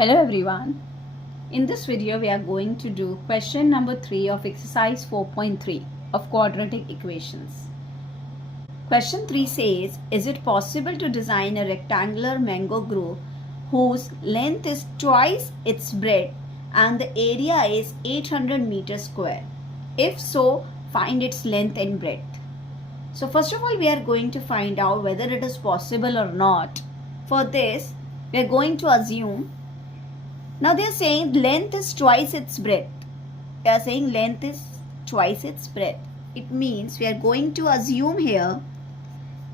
Hello everyone. In this video we are going to do question number 3 of exercise 4.3 of quadratic equations. Question 3 says, is it possible to design a rectangular mango grove whose length is twice its breadth and the area is 800 meters square? If so, find its length and breadth. So first of all, we are going to find out whether it is possible or not. For this, we are going to assume. Now they are saying length is twice its breadth. They are saying length is twice its breadth. It means we are going to assume here,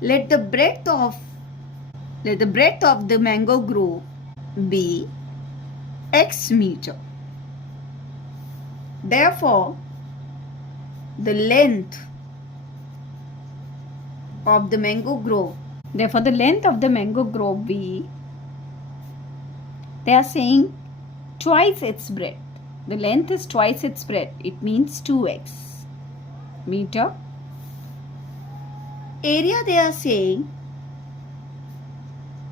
let the breadth of the mango grove be x meter. Therefore, the length of the mango grove be, they are saying twice its breadth. The length is twice its breadth. It means 2x meter. Area they are saying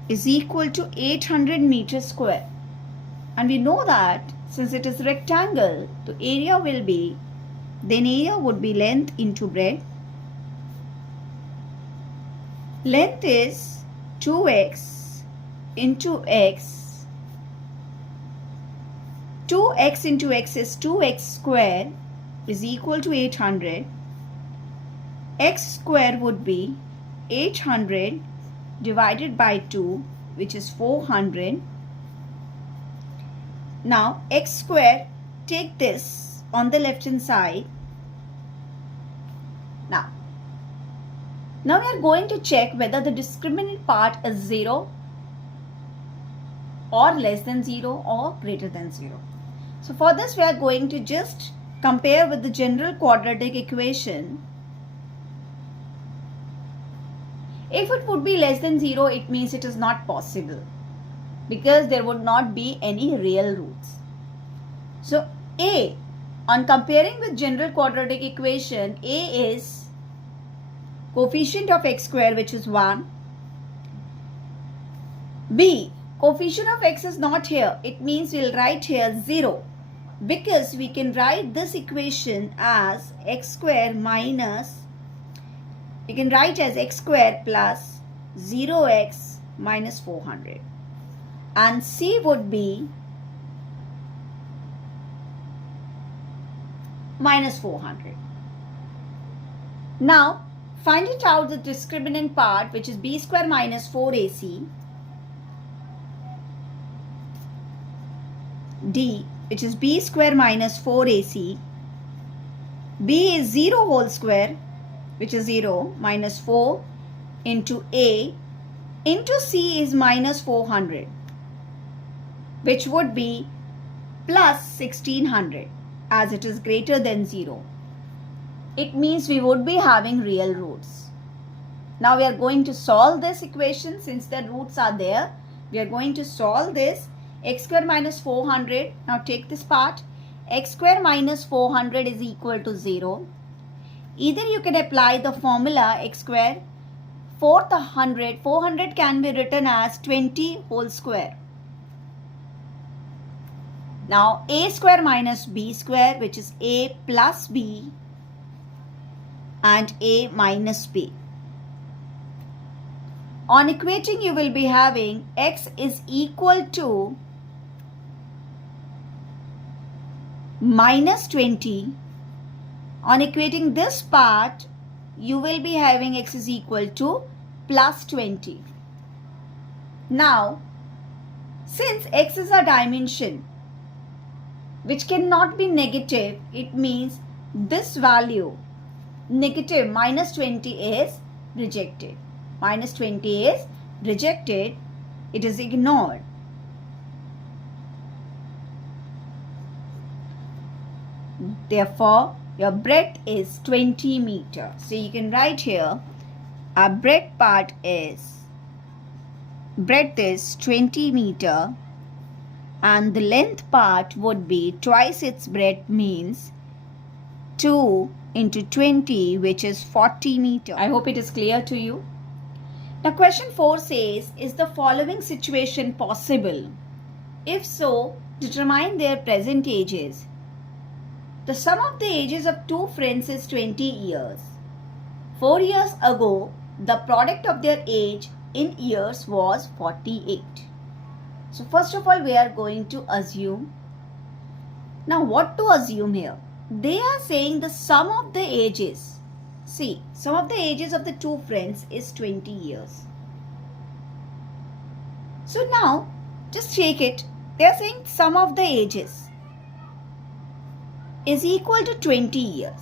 is equal to 800 meters square. And we know that since it is rectangle, the area would be length into breadth. Length is 2x into x. 2x into x is 2x square is equal to 800. X square would be 800 divided by 2, which is 400. Now x square, take this on the left hand side. Now we are going to check whether the discriminant part is 0 or less than 0 or greater than 0. So for this we are going to just compare with the general quadratic equation. If it would be less than 0, it means it is not possible because there would not be any real roots. So A, on comparing with general quadratic equation, A is coefficient of x square, which is 1. B, coefficient of x is not here. It means we will write here 0. Because we can write this equation as x square minus, we can write as x square plus 0x minus 400. And C would be minus 400. Now, find it out the discriminant part, which is b square minus 4ac. D, which is b square minus 4ac. B is 0 whole square, which is 0 minus 4 into a into c is minus 400, which would be plus 1600 as it is greater than 0. It means we would be having real roots. Now we are going to solve this equation since the roots are there. We are going to solve this. X square minus 400. Now take this part. X square minus 400 is equal to 0. Either you can apply the formula x square 400. 400 can be written as 20 whole square. Now a square minus b square, which is a plus b and a minus b. On equating, you will be having x is equal to minus 20. On equating this part, you will be having x is equal to plus 20. Now, since x is a dimension which cannot be negative, it means this value, negative minus 20, is rejected. Minus 20 is rejected. It is ignored. Therefore, your breadth is 20 meter. So you can write here, our breadth is 20 meter and the length part would be twice its breadth, means 2 into 20, which is 40 meter. I hope it is clear to you. Now question 4 says, is the following situation possible? If so, determine their present ages. The sum of the ages of two friends is 20 years. 4 years ago, the product of their age in years was 48. So first of all, we are going to assume. Now what to assume here? They are saying the sum of the ages. See, sum of the ages of the two friends is 20 years. So now, just check it. They are saying sum of the ages is equal to 20 years.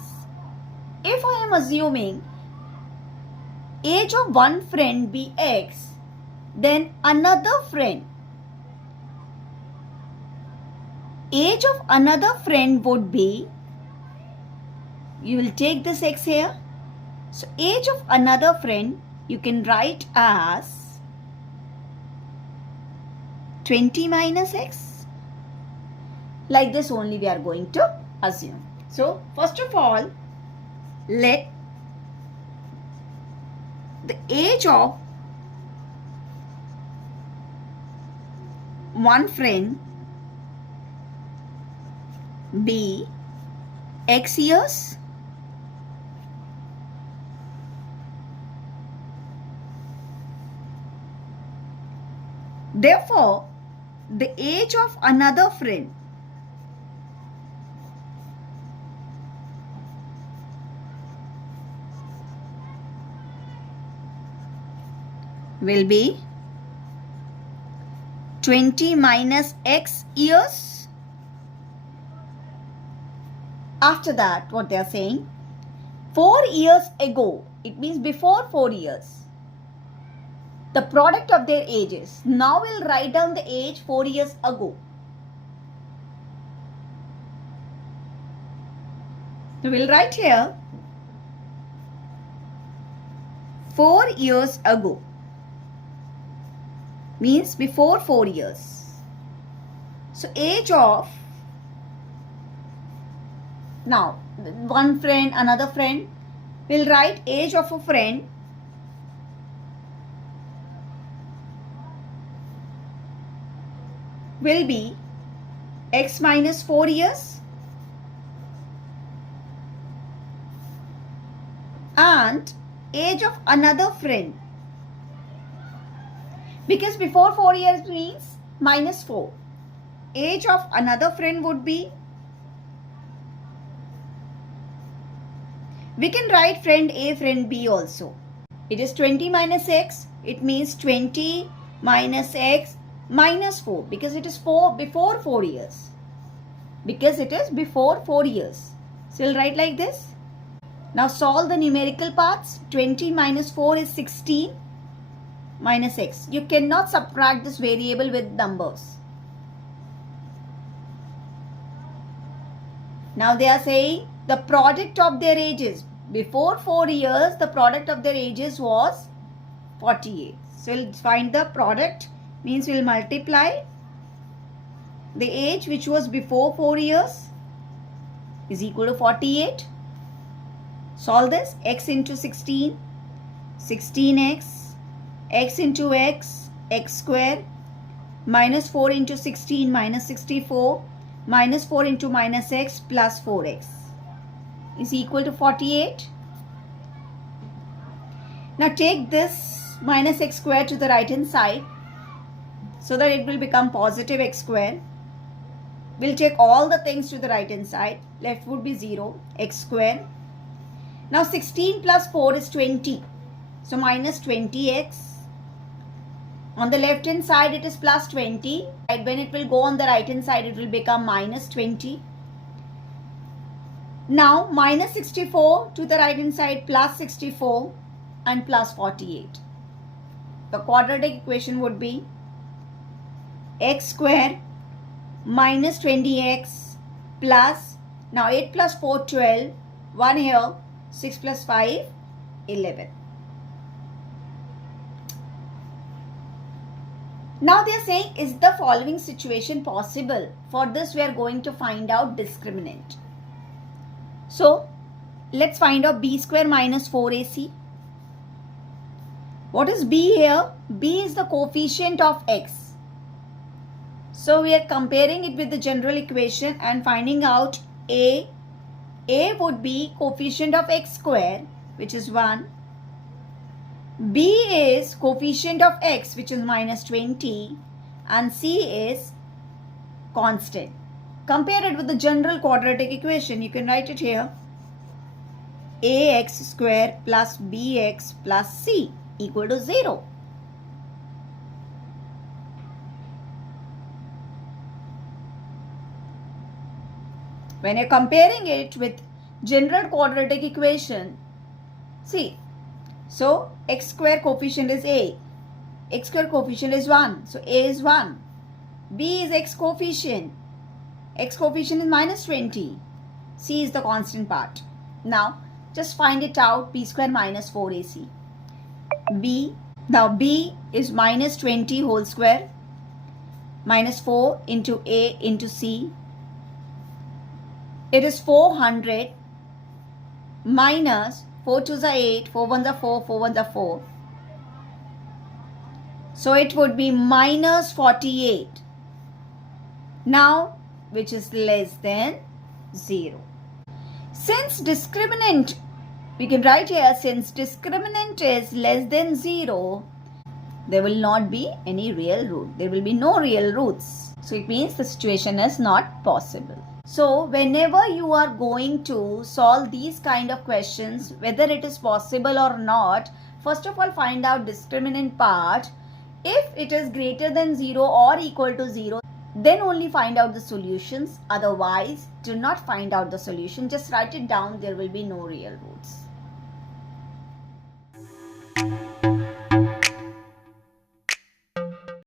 If I am assuming age of one friend be X, then another friend, age of another friend would be, you will take this X here. So age of another friend you can write as 20 minus X. Like this only we are going to assume. So first of all, let the age of one friend be X years. Therefore, the age of another friend will be 20 minus X years. After that, what they are saying, 4 years ago, it means before 4 years, the product of their ages. Now we'll write down the age 4 years ago. So we'll write here 4 years ago. Means before 4 years. So age of, now one friend, another friend, we'll write age of a friend will be X minus 4 years, and age of another friend, because before 4 years means minus 4. Age of another friend would be, we can write friend A, friend B also. It is 20 minus X. It means 20 minus X minus 4, because it is before 4 years. Because it is before 4 years. So we'll write like this. Now solve the numerical parts. 20 minus 4 is 16. Minus X. You cannot subtract this variable with numbers. Now they are saying the product of their ages. Before 4 years, the product of their ages was 48. So we'll find the product, means we'll multiply the age which was before 4 years is equal to 48. Solve this. X into 16, 16x. X into X, X square, minus 4 into 16, minus 64, minus 4 into minus X plus 4X is equal to 48. Now take this minus X square to the right hand side so that it will become positive X square. We'll take all the things to the right hand side. Left would be 0, X square. Now 16 plus 4 is 20. So minus 20X. On the left hand side it is plus 20. When it will go on the right hand side it will become minus 20. Now minus 64 to the right hand side, plus 64 and plus 48. The quadratic equation would be x square minus 20x plus, now 8 plus 4 12, 1 here, 6 plus 5 11. Now they are saying, is the following situation possible? For this we are going to find out discriminant. So let's find out b square minus 4ac. What is b here? B is the coefficient of x. So we are comparing it with the general equation and finding out A. A would be coefficient of x square, which is 1. B is coefficient of x, which is minus 20. And C is constant. Compare it with the general quadratic equation. You can write it here. Ax square plus bx plus c equal to 0. When you're comparing it with general quadratic equation, see, so x square coefficient is a. X square coefficient is 1. So a is 1. B is x coefficient. X coefficient is minus 20. C is the constant part. Now, just find it out. B square minus 4ac. Now B is minus 20 whole square. Minus 4 into A into C. It is 400 minus 4 2s are 8, 4 1s are 4, 4 1s are 4. So it would be minus 48. Now, which is less than 0. Since discriminant, we can write here, since discriminant is less than 0, there will not be any real root. There will be no real roots. So it means the situation is not possible. So whenever you are going to solve these kind of questions, whether it is possible or not, first of all find out discriminant part. If it is greater than 0 or equal to 0, then only find out the solutions. Otherwise, do not find out the solution. Just write it down. There will be no real roots.